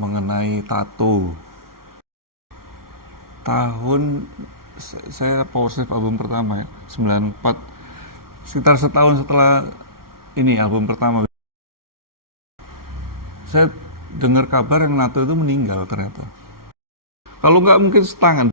mengenai tato. Tahun saya Powerslave album pertama ya, 94, sekitar setahun setelah ini album pertama, saya dengar kabar yang Nato itu meninggal ternyata. Kalau nggak mungkin setangan.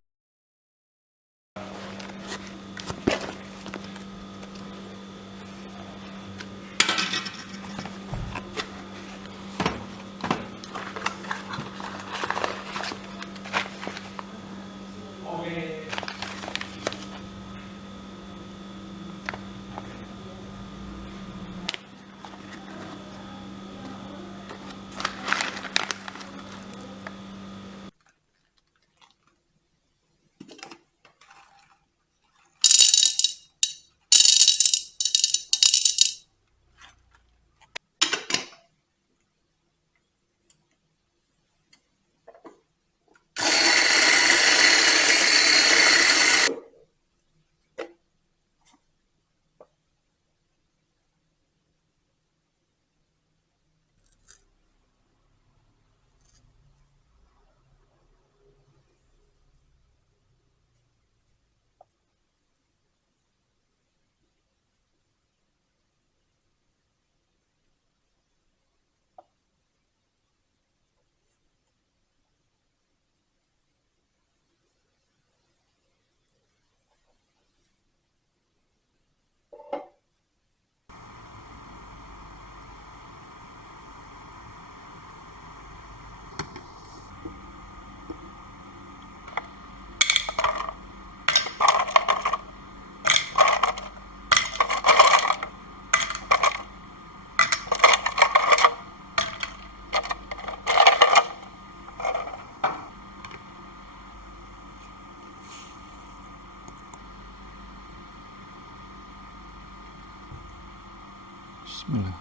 Bismillah.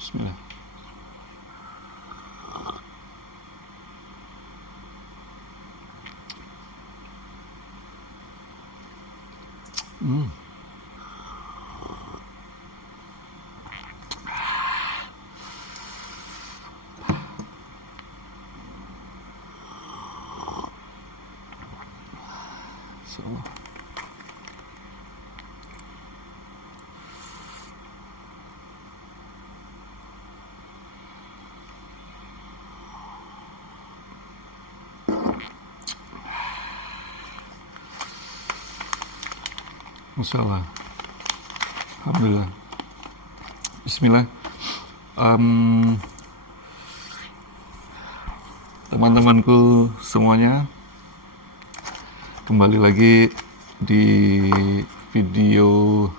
Bismillah. Insyaallah. Masalah. Alhamdulillah. Bismillah. Teman-temanku semuanya, kembali lagi di video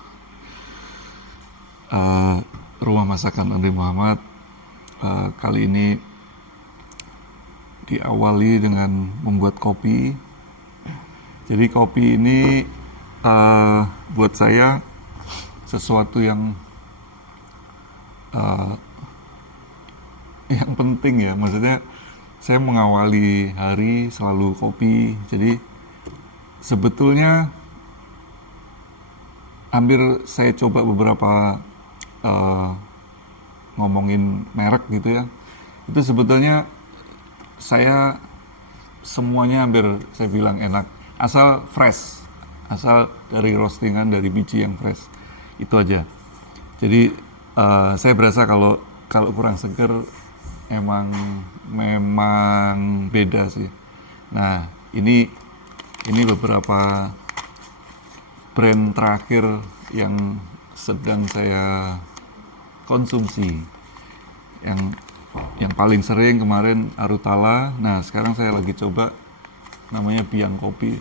Rumah Masakan Andre Muhammad. Kali ini diawali dengan membuat kopi. Jadi kopi ini buat saya sesuatu yang penting ya. Maksudnya saya mengawali hari selalu kopi. Jadi sebetulnya hampir saya coba beberapa eh, ngomongin merek gitu ya. Itu sebetulnya saya semuanya hampir saya bilang enak, asal fresh, asal dari roastingan dari biji yang fresh, itu aja. Jadi saya berasa kalau kalau kurang seger emang memang beda sih. Nah, ini beberapa brand terakhir yang sedang saya konsumsi. Yang paling sering kemarin Arutala. Nah, sekarang saya lagi coba namanya Biang Kopi.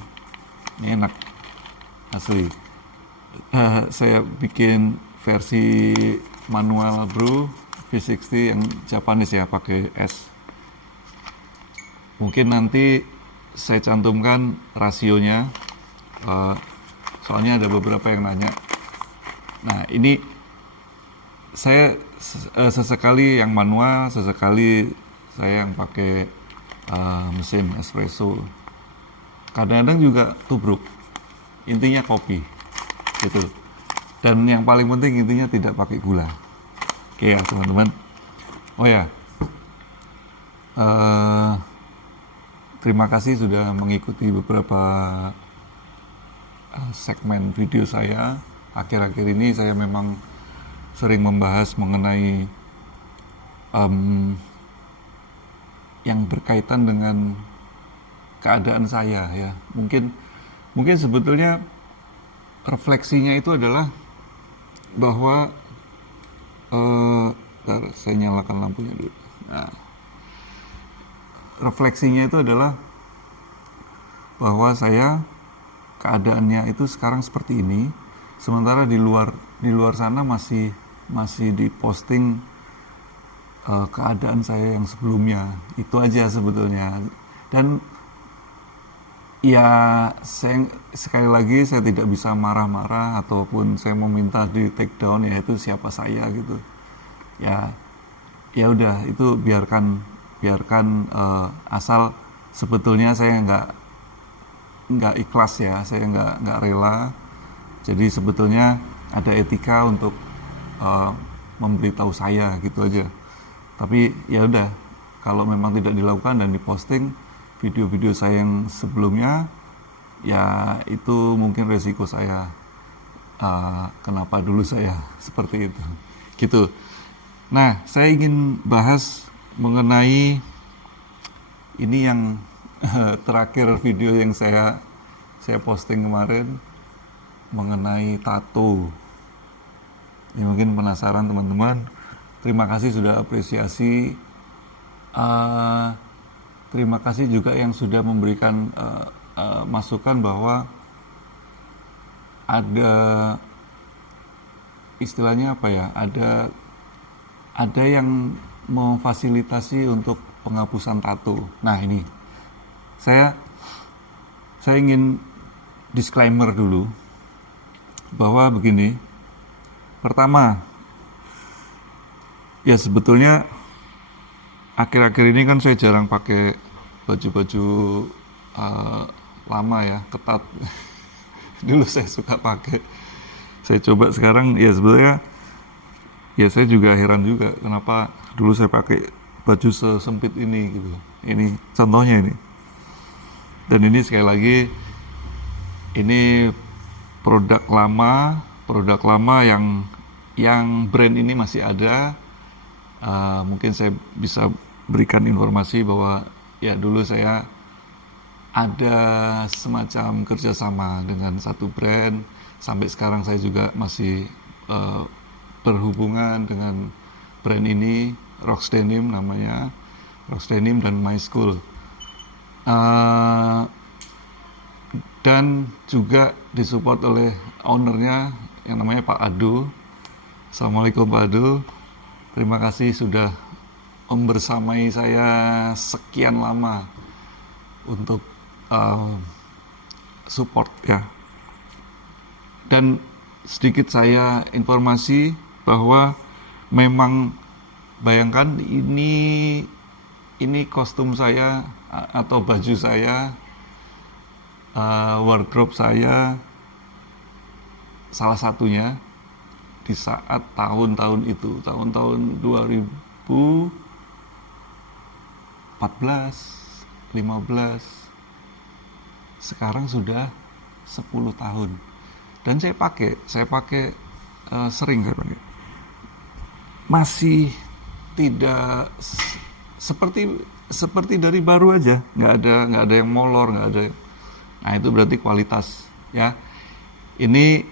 Ini enak asli. Saya bikin versi manual brew V60 yang Japanese ya, pakai es. Mungkin nanti saya cantumkan rasionya, soalnya ada beberapa yang nanya. Nah, ini saya sesekali yang manual, sesekali saya yang pakai mesin espresso. Kadang-kadang juga tubruk. Intinya kopi, gitu. Dan yang paling penting intinya tidak pakai gula. Oke ya teman-teman. Oh ya, terima kasih sudah mengikuti beberapa segmen video saya. Akhir-akhir ini saya memang sering membahas mengenai yang berkaitan dengan keadaan saya ya. Mungkin sebetulnya refleksinya itu adalah bahwa saya nyalakan lampunya dulu. Nah, refleksinya itu adalah bahwa saya keadaannya itu sekarang seperti ini, sementara di luar sana masih diposting keadaan saya yang sebelumnya. Itu aja sebetulnya. Dan ya saya sekali lagi saya tidak bisa marah-marah ataupun saya meminta di take down, ya itu siapa saya gitu. Ya udah, itu biarkan asal sebetulnya saya nggak ikhlas ya, saya nggak rela. Jadi sebetulnya ada etika untuk memberitahu saya gitu aja. Tapi ya udah, kalau memang tidak dilakukan dan diposting video-video saya yang sebelumnya, ya itu mungkin resiko saya. Kenapa dulu saya seperti itu, gitu. Nah, saya ingin bahas mengenai ini yang terakhir video yang saya posting kemarin mengenai tato. Ini mungkin penasaran teman-teman. Terima kasih sudah apresiasi. Terima kasih juga yang sudah memberikan masukan bahwa ada istilahnya apa ya? Ada yang memfasilitasi untuk penghapusan tato. Nah, ini saya ingin disclaimer dulu bahwa begini. Pertama, ya sebetulnya akhir-akhir ini kan saya jarang pakai baju-baju lama ya, ketat. Dulu saya suka pakai. Saya coba sekarang, ya sebetulnya ya saya juga heran juga kenapa dulu saya pakai baju sesempit ini gitu. Ini contohnya ini. Dan ini sekali lagi, ini produk lama yang brand ini masih ada. Mungkin saya bisa berikan informasi bahwa ya dulu saya ada semacam kerjasama dengan satu brand. Sampai sekarang saya juga masih berhubungan dengan brand ini, Rocks Denim namanya, Rocks Denim dan My School. Dan juga disupport oleh ownernya yang namanya Pak Ado. Assalamualaikum Pak Ado. Terima kasih sudah membersamai saya sekian lama untuk support ya. Dan sedikit saya informasi bahwa memang bayangkan ini kostum saya atau baju saya, wardrobe saya salah satunya di saat tahun-tahun itu, tahun-tahun 2014, 15, sekarang sudah 10 tahun. Dan saya pakai sering saya pakai. Masih tidak seperti dari baru aja, nggak ada yang molor, nggak ada. Nah itu berarti kualitas ya. Ini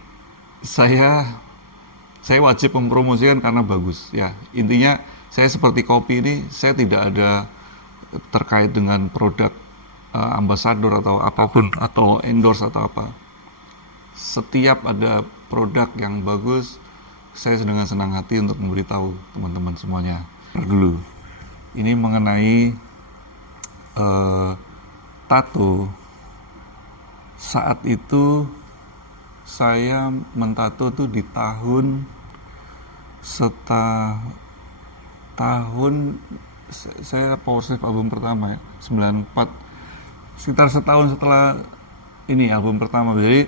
saya wajib mempromosikan karena bagus ya. Intinya saya seperti kopi ini, saya tidak ada terkait dengan produk ambasador atau apapun atau endorse atau apa. Setiap ada produk yang bagus, saya dengan senang hati untuk memberitahu teman-teman semuanya. Dulu ini mengenai tato. Saat itu saya mentato tuh di tahun saya Power Slave album pertama ya, 94, sekitar setahun setelah ini album pertama, jadi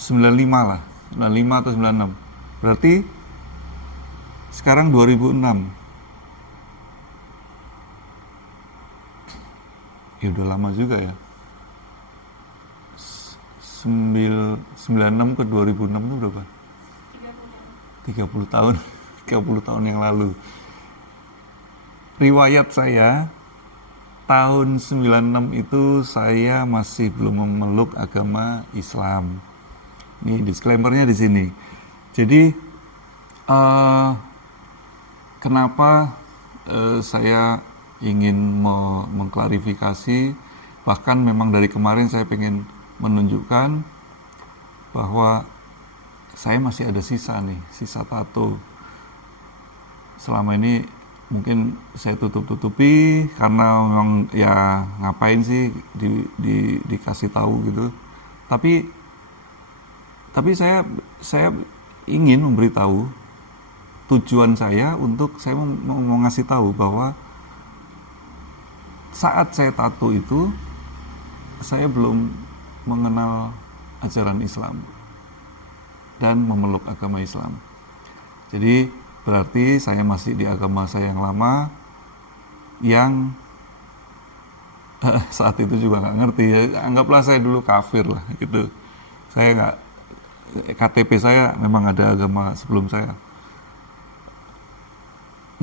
95 lah, 95 atau 96, berarti sekarang 2006. Ya udah lama juga ya. 96 ke 2006 itu berapa? 30 tahun. 30 tahun yang lalu. Riwayat saya, tahun 96 itu saya masih belum memeluk agama Islam. Ini disclaimer-nya di sini. Jadi kenapa saya ingin mengklarifikasi, bahkan memang dari kemarin saya pengen menunjukkan bahwa saya masih ada sisa tato. Selama ini mungkin saya tutup-tutupi karena memang ya ngapain sih dikasih tahu gitu. Tapi saya ingin memberitahu, tujuan saya untuk saya mau ngasih tahu bahwa saat saya tato itu saya belum mengenal ajaran Islam dan memeluk agama Islam. Jadi berarti saya masih di agama saya yang lama, yang saat itu juga nggak ngerti ya. Anggaplah saya dulu kafir lah gitu. Saya nggak, KTP saya memang ada agama sebelum saya.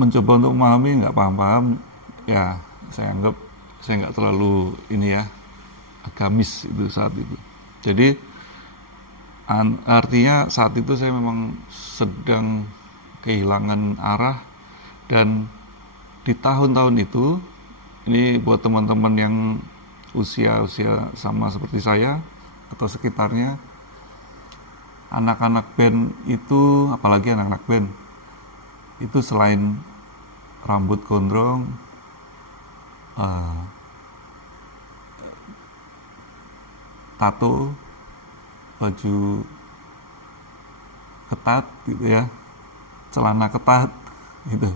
Mencoba untuk memahami, nggak paham-paham, ya saya anggap saya nggak terlalu ini ya, agamis itu saat itu. Jadi artinya saat itu saya memang sedang kehilangan arah. Dan di tahun-tahun itu, ini buat teman-teman yang usia sama seperti saya atau sekitarnya, anak-anak band itu, apalagi anak-anak band itu, selain rambut gondrong, tato, baju ketat gitu ya, celana ketat gitu.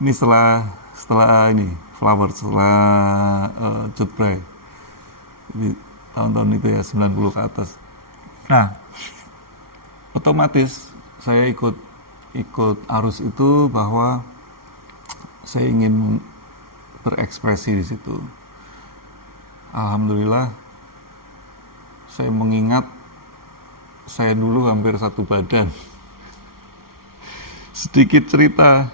Ini setelah ini flower, setelah cutbray di tahun-tahun itu ya, 90 ke atas. Nah, otomatis saya ikut arus itu, bahwa saya ingin berekspresi di situ. Alhamdulillah, saya mengingat saya dulu hampir satu badan. Sedikit cerita,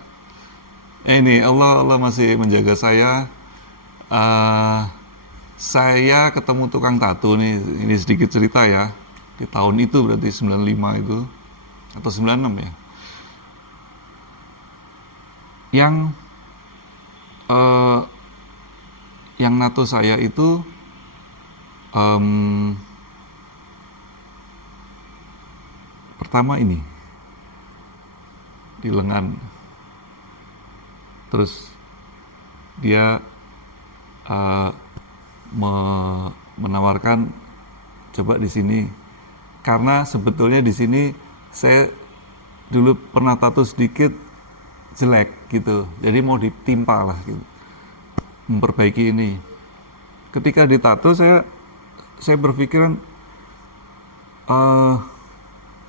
ini Allah masih menjaga saya. Saya ketemu tukang tato nih, ini sedikit cerita ya, di tahun itu berarti 95 itu atau 96 ya, yang nato saya itu pertama ini di lengan, terus dia menawarkan coba di sini, karena sebetulnya di sini saya dulu pernah tato sedikit jelek gitu, jadi mau ditimpa lah gitu, memperbaiki ini. Ketika ditato saya berpikiran, eh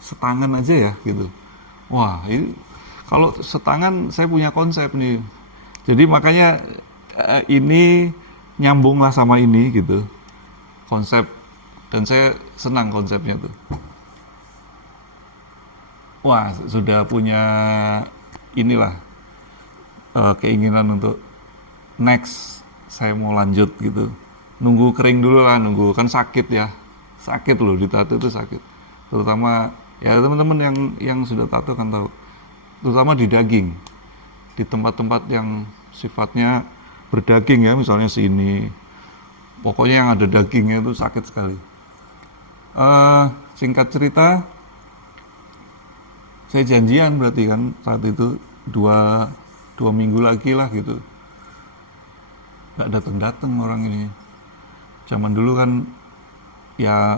setangan aja ya gitu. Wah, ini kalau setangan saya punya konsep nih. Jadi makanya ini nyambunglah sama ini gitu. Konsep, dan saya senang konsepnya tuh. Wah, sudah punya inilah keinginan untuk next saya mau lanjut gitu. Nunggu kering dulu lah, nunggu, kan sakit ya. Sakit loh, di tato itu sakit. Terutama ya teman-teman yang sudah tato kan tahu. Terutama di daging. Di tempat-tempat yang sifatnya berdaging ya, misalnya sini. Pokoknya yang ada dagingnya itu sakit sekali. Singkat cerita, saya janjian berarti kan saat itu dua minggu lagi lah gitu, nggak datang orang ini. Zaman dulu kan ya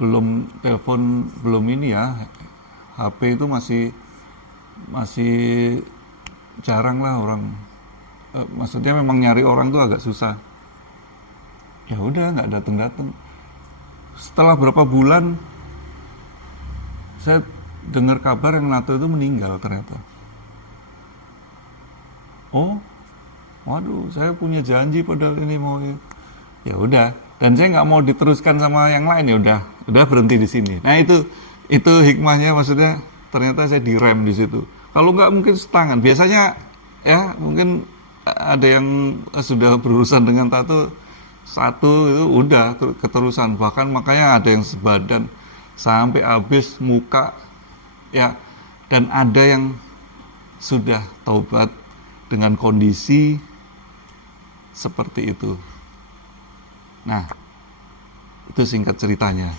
belum telepon, belum ini ya, HP itu masih jarang lah orang. Maksudnya memang nyari orang tuh agak susah. Ya udah, nggak datang. Setelah berapa bulan saya dengar kabar yang nato itu meninggal ternyata. Oh, waduh, saya punya janji padahal ini mau. Ya udah, dan saya nggak mau diteruskan sama yang lain, ya udah berhenti di sini. Nah itu hikmahnya, maksudnya ternyata saya direm di situ. Kalau nggak mungkin setangan. Biasanya ya mungkin ada yang sudah berurusan dengan tato satu itu udah keterusan, bahkan makanya ada yang sebadan sampai habis muka ya, dan ada yang sudah taubat dengan kondisi seperti itu. Nah, itu singkat ceritanya.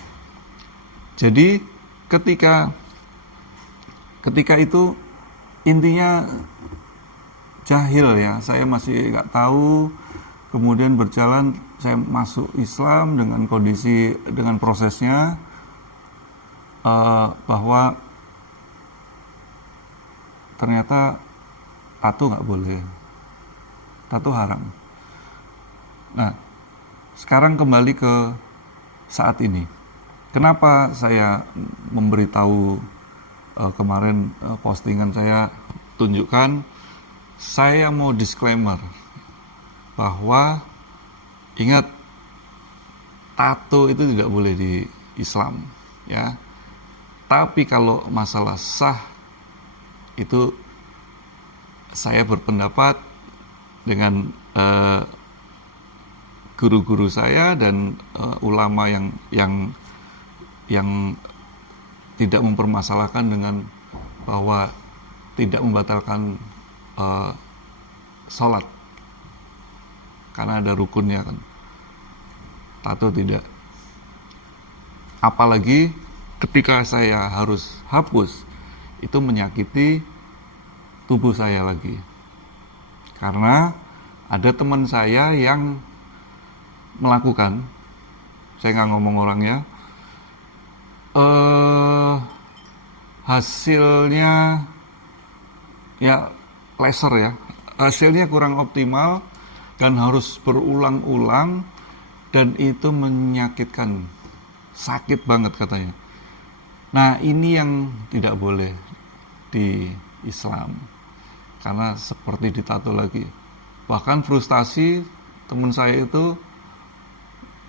Jadi ketika itu intinya jahil ya, saya masih nggak tahu. Kemudian berjalan, saya masuk Islam dengan kondisi, dengan prosesnya bahwa ternyata tato nggak boleh, tato haram. Nah, sekarang kembali ke saat ini. Kenapa saya memberitahu kemarin postingan saya tunjukkan, saya mau disclaimer bahwa ingat, tato itu tidak boleh di Islam ya. Tapi kalau masalah sah, itu saya berpendapat dengan guru-guru saya dan ulama yang tidak mempermasalahkan dengan bahwa tidak membatalkan sholat, karena ada rukunnya kan. Tato tidak. Apalagi ketika saya harus hapus, itu menyakiti tubuh saya lagi. Karena ada teman saya yang melakukan, saya nggak ngomong orangnya, hasilnya ya laser ya, hasilnya kurang optimal dan harus berulang-ulang, dan itu menyakitkan, sakit banget katanya. Nah, ini yang tidak boleh di Islam, karena seperti ditato lagi. Bahkan frustasi teman saya itu,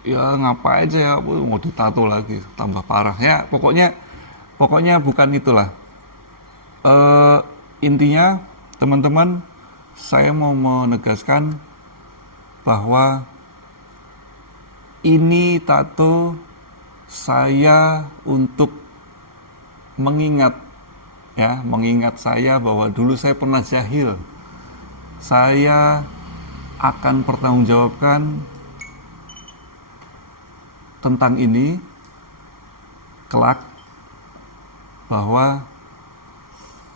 ya ngapain aja ya, mau ditato lagi, tambah parah ya. Pokoknya bukan itulah. Intinya teman-teman, saya mau menegaskan bahwa ini tato saya untuk mengingat saya bahwa dulu saya pernah jahil. Saya akan pertanggungjawabkan tentang ini kelak, bahwa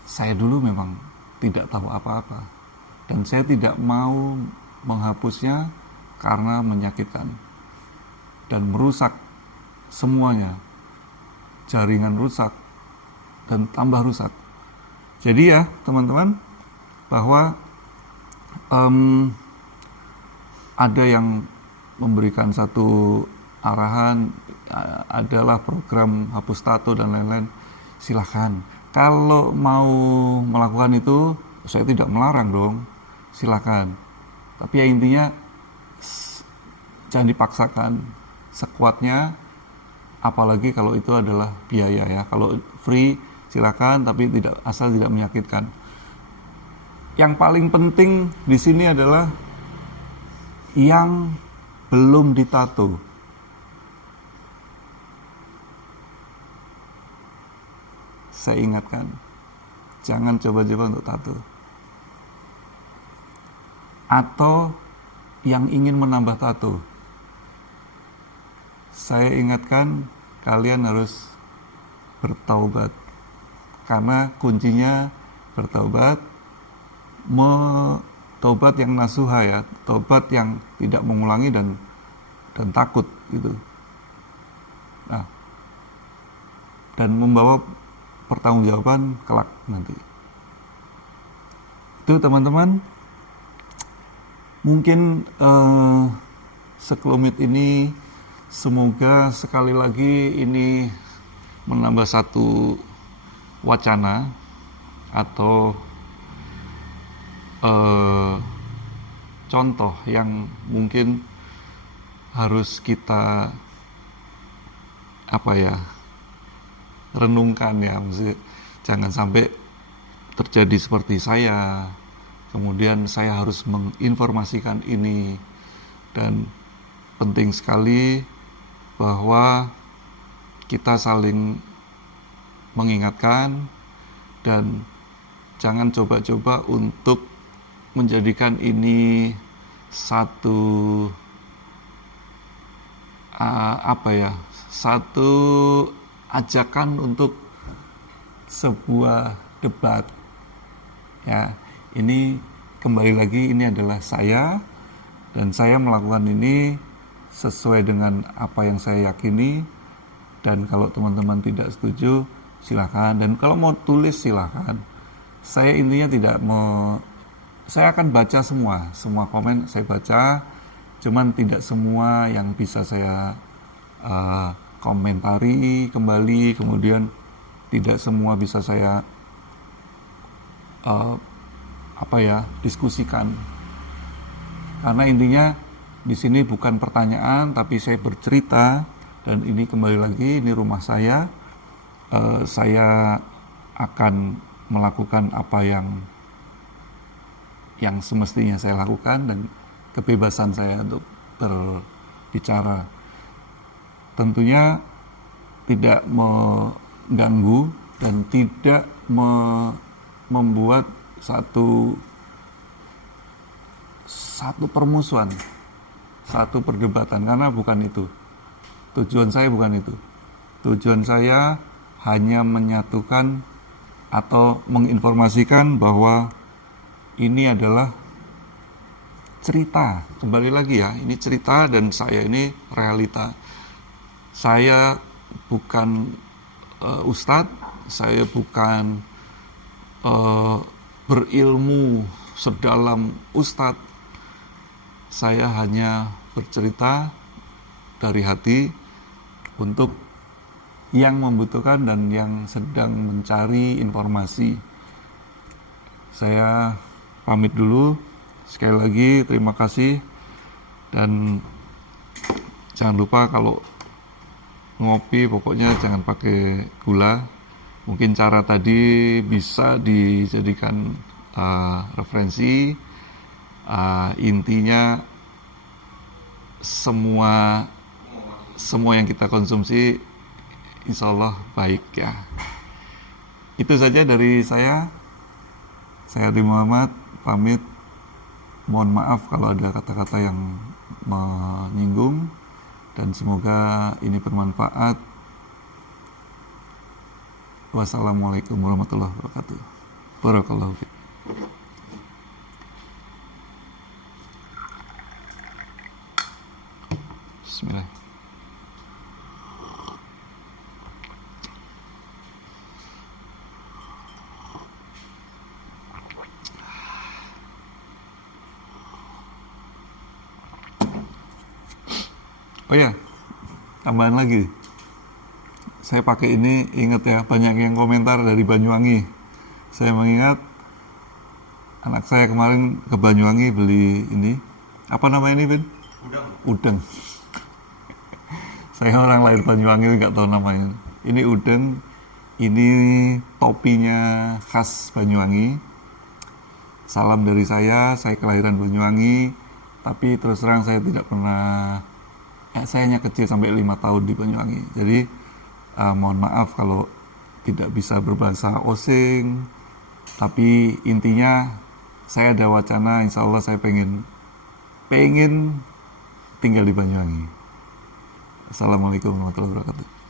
saya dulu memang tidak tahu apa-apa dan saya tidak mau menghapusnya karena menyakitkan dan merusak semuanya. Jaringan rusak dan tambah rusak. Jadi ya teman-teman, bahwa ada yang memberikan satu arahan, adalah program hapus tato dan lain-lain, silahkan. Kalau mau melakukan itu, saya tidak melarang dong, silahkan. Tapi ya intinya jangan dipaksakan sekuatnya, apalagi kalau itu adalah biaya ya. Kalau free silakan, tapi asal tidak menyakitkan. Yang paling penting di sini adalah yang belum ditato. Saya ingatkan, jangan coba-coba untuk tato. Atau yang ingin menambah tato, saya ingatkan kalian harus bertaubat. Karena kuncinya bertaubat, taubat yang nasuha ya, taubat yang tidak mengulangi dan takut gitu. Nah, dan membawa pertanggungjawaban kelak nanti. Itu teman-teman, mungkin sekelumit ini, semoga sekali lagi ini menambah satu wacana atau contoh yang mungkin harus kita renungkan ya. Maksudnya, jangan sampai terjadi seperti saya, kemudian saya harus menginformasikan ini. Dan penting sekali bahwa kita saling mengingatkan dan jangan coba-coba untuk menjadikan ini satu satu ajakan untuk sebuah debat ya. Ini kembali lagi, ini adalah saya dan saya melakukan ini sesuai dengan apa yang saya yakini, dan kalau teman-teman tidak setuju silakan, dan kalau mau tulis silakan. Saya intinya saya akan baca semua komen saya baca, cuman tidak semua yang bisa saya komentari kembali, kemudian tidak semua bisa saya diskusikan. Karena intinya di sini bukan pertanyaan, tapi saya bercerita, dan ini kembali lagi, ini rumah saya. Saya akan melakukan apa yang semestinya saya lakukan, dan kebebasan saya untuk berbicara tentunya tidak mengganggu dan tidak membuat satu permusuhan, satu perdebatan, karena bukan itu tujuan saya. Tujuan saya hanya menyatukan atau menginformasikan bahwa ini adalah cerita. Kembali lagi ya, ini cerita dan saya ini realita. Saya bukan ustadz, saya bukan berilmu sedalam ustadz. Saya hanya bercerita dari hati untuk yang membutuhkan dan yang sedang mencari informasi. Saya pamit dulu. Sekali lagi terima kasih, dan jangan lupa kalau ngopi pokoknya jangan pakai gula. Mungkin cara tadi bisa dijadikan referensi. Intinya semua yang kita konsumsi insya Allah baik ya. Itu saja dari saya. Saya Adi Muhammad pamit. Mohon maaf kalau ada kata-kata yang menyinggung, dan semoga ini bermanfaat. Wassalamualaikum warahmatullahi wabarakatuh. Barakallahu fiik. Bismillah. Oh ya, tambahan lagi. saya pakai ini, ingat ya, banyak yang komentar dari Banyuwangi. Saya mengingat anak saya kemarin ke Banyuwangi beli ini, apa namanya ini, Vin? Udang. Saya orang lahir Banyuwangi nggak tahu namanya. Ini udang, ini topinya khas Banyuwangi. Salam dari saya kelahiran Banyuwangi, tapi terus terang saya tidak pernah, saya hanya kecil sampai 5 tahun di Banyuwangi. Jadi mohon maaf kalau tidak bisa berbahasa Osing, tapi intinya saya ada wacana, insya Allah saya pengen tinggal di Banyuwangi. Assalamualaikum warahmatullahi wabarakatuh.